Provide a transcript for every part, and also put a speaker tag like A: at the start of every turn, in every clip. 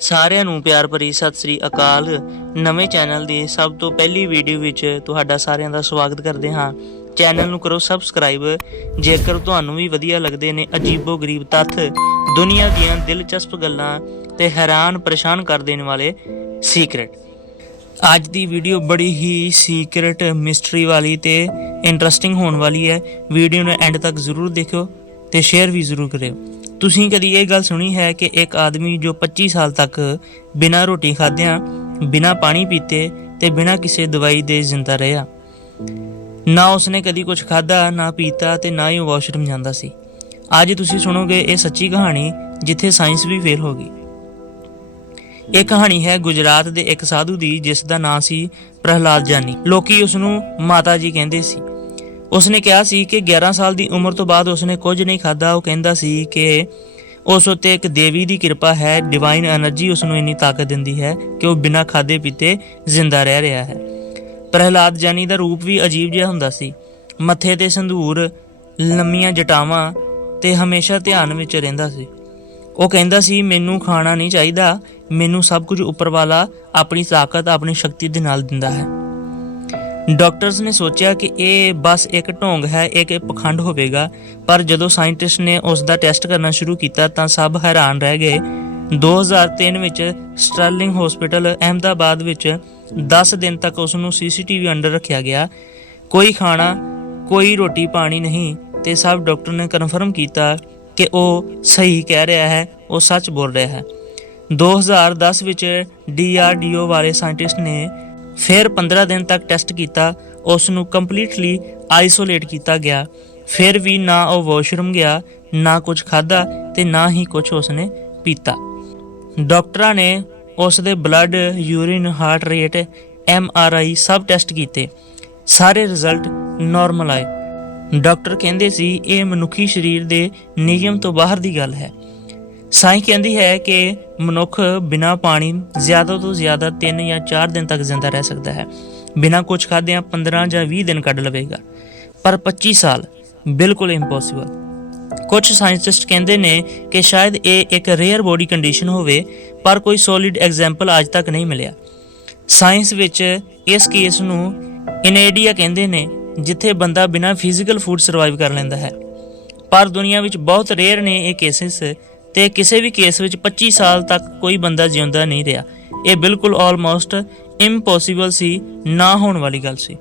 A: ਸਾਰਿਆਂ ਨੂੰ ਪਿਆਰ ਭਰੀ ਸਤਿ ਸ੍ਰੀ ਅਕਾਲ। ਨਵੇਂ ਚੈਨਲ ਦੀ ਸਭ ਤੋਂ ਪਹਿਲੀ ਵੀਡੀਓ ਵਿੱਚ ਤੁਹਾਡਾ ਸਾਰਿਆਂ ਦਾ ਸਵਾਗਤ ਕਰਦੇ ਹਾਂ। ਚੈਨਲ ਨੂੰ ਕਰੋ ਸਬਸਕ੍ਰਾਈਬ ਜੇਕਰ ਤੁਹਾਨੂੰ ਵੀ ਵਧੀਆ ਲੱਗਦੇ ਨੇ ਅਜੀਬੋ-ਗਰੀਬ ਤੱਥ, ਦੁਨੀਆ ਦੀਆਂ ਦਿਲਚਸਪ ਗੱਲਾਂ ਤੇ ਹੈਰਾਨ ਪਰੇਸ਼ਾਨ ਕਰ ਦੇਣ ਵਾਲੇ ਸੀਕ੍ਰੇਟ ਅੱਜ ਦੀ ਵੀਡੀਓ ਬੜੀ ਹੀ ਸੀਕ੍ਰੇਟ ਮਿਸਟਰੀ ਵਾਲੀ ਤੇ ਇੰਟਰਸਟਿੰਗ ਹੋਣ ਵਾਲੀ ਹੈ। ਵੀਡੀਓ ਨੂੰ ਐਂਡ ਤੱਕ ਜ਼ਰੂਰ ਦੇਖਿਓ ਤੇ ਸ਼ੇਅਰ ਵੀ ਜ਼ਰੂਰ ਕਰਿਓ। ਤੁਸੀਂ ਕਦੀ ਇਹ ਗੱਲ ਸੁਣੀ ਹੈ ਕਿ ਇੱਕ ਆਦਮੀ ਜੋ 25 ਸਾਲ ਤੱਕ ਬਿਨਾਂ ਰੋਟੀ ਖਾਧਿਆਂ, ਬਿਨਾਂ ਪਾਣੀ ਪੀਤੇ ਤੇ ਬਿਨਾਂ ਕਿਸੇ ਦਵਾਈ ਦੇ ਜ਼ਿੰਦਾ ਰਿਹਾ? ਨਾ ਉਸਨੇ ਕਦੀ ਕੁਝ ਖਾਧਾ, ਨਾ ਪੀਤਾ ਤੇ ਨਾ ਹੀ ਉਹ ਵਾਸ਼ਰੂਮ ਜਾਂਦਾ ਸੀ। ਅੱਜ ਤੁਸੀਂ ਸੁਣੋਗੇ ਇਹ ਸੱਚੀ ਕਹਾਣੀ ਜਿੱਥੇ ਸਾਇੰਸ ਵੀ ਫੇਲ ਹੋ ਗਈ। ਇਹ ਕਹਾਣੀ ਹੈ ਗੁਜਰਾਤ ਦੇ ਇੱਕ ਸਾਧੂ ਦੀ, ਜਿਸ ਦਾ ਨਾਂ ਸੀ ਪ੍ਰਹਲਾਦ ਜਾਨੀ। ਲੋਕੀ ਉਸ ਨੂੰ ਮਾਤਾ ਜੀ ਕਹਿੰਦੇ ਸੀ। ਉਸਨੇ ਕਿਹਾ ਸੀ ਕਿ 11 ਸਾਲ ਦੀ ਉਮਰ ਤੋਂ ਬਾਅਦ ਉਸਨੇ ਕੁਝ ਨਹੀਂ ਖਾਧਾ। ਉਹ ਕਹਿੰਦਾ ਸੀ ਕਿ ਉਸ ਉਤੇ ਇੱਕ ਦੇਵੀ ਦੀ ਕਿਰਪਾ ਹੈ ਡਿਵਾਈਨ એનર્ਜੀ ਉਸ ਨੂੰ ਇੰਨੀ ਤਾਕਤ ਦਿੰਦੀ ਹੈ ਕਿ ਉਹ ਬਿਨਾਂ ਖਾਦੇ ਪੀਤੇ ਜ਼ਿੰਦਾ ਰਹਿ ਰਿਹਾ ਹੈ। ਪ੍ਰਹਿਲਾਦ ਜਾਨੀ ਦਾ ਰੂਪ ਵੀ ਅਜੀਬ ਜਿਹਾ ਹੁੰਦਾ ਸੀ। ਮੱਥੇ ਤੇ ਸੰਧੂਰ ਲੰਮੀਆਂ ਜਟਾਵਾਂ ਤੇ ਹਮੇਸ਼ਾ ਧਿਆਨ ਵਿੱਚ ਰਹਿੰਦਾ ਸੀ। ਉਹ ਕਹਿੰਦਾ ਸੀ, ਮੈਨੂੰ ਖਾਣਾ ਨਹੀਂ ਚਾਹੀਦਾ। ਮੈਨੂੰ ਸਭ ਕੁਝ ਉੱਪਰ ਵਾਲਾ ਆਪਣੀ ਤਾਕਤ, ਆਪਣੀ ਸ਼ਕਤੀ ਦੇ ਨਾਲ ਦਿੰਦਾ ਹੈ। ਡਾਕਟਰਸ ਨੇ ਸੋਚਿਆ ਕਿ ਇਹ ਬਸ ਇੱਕ ਢੋਂਗ ਹੈ, ਇੱਕ ਪਖੰਡ ਹੋਵੇਗਾ। ਪਰ ਜਦੋਂ ਸਾਇੰਟਿਸਟ ਨੇ ਉਸ ਦਾ ਟੈਸਟ ਕਰਨਾ ਸ਼ੁਰੂ ਕੀਤਾ, ਤਾਂ ਸਭ ਹੈਰਾਨ ਰਹਿ ਗਏ। 2003 ਵਿੱਚ ਸਟਰਲਿੰਗ ਹਸਪੀਟਲ ਅਹਿਮਦਾਬਾਦ ਵਿੱਚ 10 ਦਿਨ ਤੱਕ ਉਸ ਨੂੰ ਸੀਸੀਟੀਵੀ ਅੰਡਰ ਰੱਖਿਆ ਗਿਆ। ਕੋਈ ਖਾਣਾ, ਕੋਈ ਰੋਟੀ ਪਾਣੀ ਨਹੀਂ, ਤੇ ਸਭ ਡਾਕਟਰ ਨੇ ਕਨਫਰਮ ਕੀਤਾ ਕਿ ਉਹ ਸਹੀ ਕਹਿ ਰਿਹਾ ਹੈ, ਉਹ ਸੱਚ ਬੋਲ ਰਿਹਾ ਹੈ। 2010 ਵਿੱਚ ਡੀਆਰਡੀਓ ਵਾਲੇ ਸਾਇੰਟਿਸਟ ਨੇ ਫਿਰ 15 ਦਿਨ ਤੱਕ ਟੈਸਟ ਕੀਤਾ ਉਸ ਨੂੰ ਕੰਪਲੀਟਲੀ ਆਈਸੋਲੇਟ ਕੀਤਾ ਗਿਆ। ਫਿਰ ਵੀ ਨਾ ਉਹ ਵਾਸ਼ਰੂਮ ਗਿਆ, ਨਾ ਕੁਝ ਖਾਦਾ ਤੇ ਨਾ ਹੀ ਕੁਝ ਉਸਨੇ ਪੀਤਾ। ਡਾਕਟਰਾਂ ਨੇ ਉਸ ਦੇ blood urine heart rate M R I ਸਭ ਟੈਸਟ ਕੀਤੇ। ਸਾਰੇ ਰਿਜ਼ਲਟ ਨਾਰਮਲ ਆਏ। ਡਾਕਟਰ ਕਹਿੰਦੇ ਸੀ, ਇਹ ਮਨੁੱਖੀ ਸਰੀਰ ਦੇ ਨਿਯਮ ਤੋਂ ਬਾਹਰ ਦੀ ਗੱਲ ਹੈ। ਸਾਇੰਸ ਕਹਿੰਦੀ ਹੈ ਕਿ ਮਨੁੱਖ ਬਿਨਾਂ ਪਾਣੀ ਜ਼ਿਆਦਾ ਤੋਂ ਜ਼ਿਆਦਾ 3 ਜਾਂ 4 ਦਿਨ ਤੱਕ ਜ਼ਿੰਦਾ ਰਹਿ ਸਕਦਾ ਹੈ। ਬਿਨਾਂ ਕੁਝ ਖਾਦਿਆਂ 15 ਜਾਂ 20 ਦਿਨ ਕੱਢ ਲਵੇਗਾ। ਪਰ 25 ਸਾਲ ਬਿਲਕੁਲ ਇੰਪੋਸੀਬਲ ਕੁਝ ਸਾਇੰਟਿਸਟ ਕਹਿੰਦੇ ਨੇ ਕਿ ਸ਼ਾਇਦ ਇਹ ਇੱਕ ਰੇਅਰ ਬੋਡੀ ਕੰਡੀਸ਼ਨ ਹੋਵੇ, ਪਰ ਕੋਈ ਸੋਲਿਡ ਐਗਜ਼ਾਮਪਲ ਅਜ ਤੱਕ ਨਹੀਂ ਮਿਲਿਆ। ਸਾਇੰਸ ਵਿੱਚ ਇਸ ਕੇਸ ਨੂੰ ਇਨੇਡੀਆ ਕਹਿੰਦੇ ਨੇ, ਜਿੱਥੇ ਬੰਦਾ ਬਿਨਾਂ ਫਿਜ਼ੀਕਲ ਫੂਡ ਸਰਵਾਈਵ ਕਰ ਲੈਂਦਾ ਹੈ। ਪਰ ਦੁਨੀਆ ਵਿੱਚ ਬਹੁਤ ਰੇਅਰ ਨੇ ਇਹ ਕੇਸਿਸ ਤੇ ਕਿਸੇ ਵੀ ਕੇਸ ਵਿੱਚ 25 ਸਾਲ ਤੱਕ ਕੋਈ ਬੰਦਾ ਜਿਉਂਦਾ ਨਹੀਂ ਰਿਹਾ। ਇਹ ਬਿਲਕੁਲ ਆਲਮੋਸਟ ਇੰਪੋਸੀਬਲ ਸੀ, ਨਾ ਹੋਣ ਵਾਲੀ ਗੱਲ ਸੀ।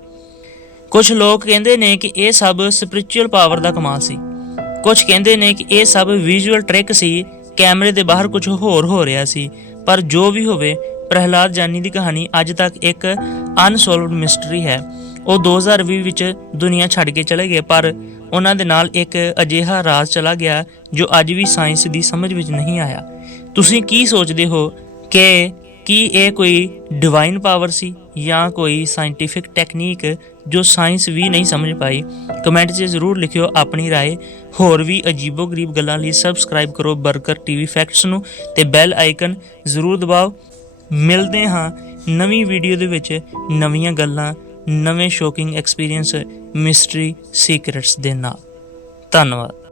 A: ਕੁਝ ਲੋਕ ਕਹਿੰਦੇ ਨੇ ਕਿ ਇਹ ਸਭ ਸਪਿਰਚੁਅਲ ਪਾਵਰ ਦਾ ਕਮਾਲ ਸੀ। ਕੁਝ ਕਹਿੰਦੇ ਨੇ ਕਿ ਇਹ ਸਭ ਵਿਜ਼ੂਅਲ ਟ੍ਰਿਕ ਸੀ, ਕੈਮਰੇ ਦੇ ਬਾਹਰ ਕੁਝ ਹੋਰ ਹੋ ਰਿਹਾ ਸੀ, ਪਰ ਜੋ ਵੀ ਹੋਵੇ, ਪ੍ਰਹਿਲਾਦ ਜਾਨੀ ਦੀ ਕਹਾਣੀ ਅੱਜ ਤੱਕ ਇੱਕ ਅਨਸੋਲਵਡ ਮਿਸਟਰੀ ਹੈ। ਉਹ 2020 ਵਿੱਚ ਦੁਨੀਆ ਛੱਡ ਕੇ ਚਲੇ ਗਏ ਪਰ ਉਹਨਾਂ ਦੇ ਨਾਲ ਇੱਕ ਅਜਿਹਾ ਰਾਜ਼ ਚਲਾ ਗਿਆ ਜੋ ਅੱਜ ਵੀ ਸਾਇੰਸ ਦੀ ਸਮਝ ਵਿੱਚ ਨਹੀਂ ਆਇਆ ਤੁਸੀਂ ਕੀ ਸੋਚਦੇ ਹੋ ਕਿ ਕੀ ਇਹ ਕੋਈ ਡਿਵਾਈਨ ਪਾਵਰ ਸੀ ਜਾਂ ਕੋਈ ਸਾਇੰਟੀਫਿਕ ਟੈਕਨੀਕ ਜੋ ਸਾਇੰਸ ਵੀ ਨਹੀਂ ਸਮਝ ਪਾਈ ਕਮੈਂਟ 'ਚ ਜ਼ਰੂਰ ਲਿਖਿਓ ਆਪਣੀ رائے ਹੋਰ ਵੀ ਅਜੀਬੋ-ਗਰੀਬ ਗੱਲਾਂ ਲਈ ਸਬਸਕ੍ਰਾਈਬ ਕਰੋ ਬਰਕਰ ਟੀਵੀ ਫੈਕਟਸ ਨੂੰ ਤੇ ਬੈਲ ਆਈਕਨ ਜ਼ਰੂਰ ਦਬਾਓ ਮਿਲਦੇ ਹਾਂ ਨਵੀਂ ਵੀਡੀਓ ਦੇ ਵਿੱਚ ਨਵੀਆਂ ਗੱਲਾਂ ਨਵੇਂ ਸ਼ੌਕਿੰਗ ਐਕਸਪੀਰੀਅੰਸ ਮਿਸਟਰੀ ਸੀਕ੍ਰੇਟਸ ਦੇ ਨਾਲ। ਧੰਨਵਾਦ।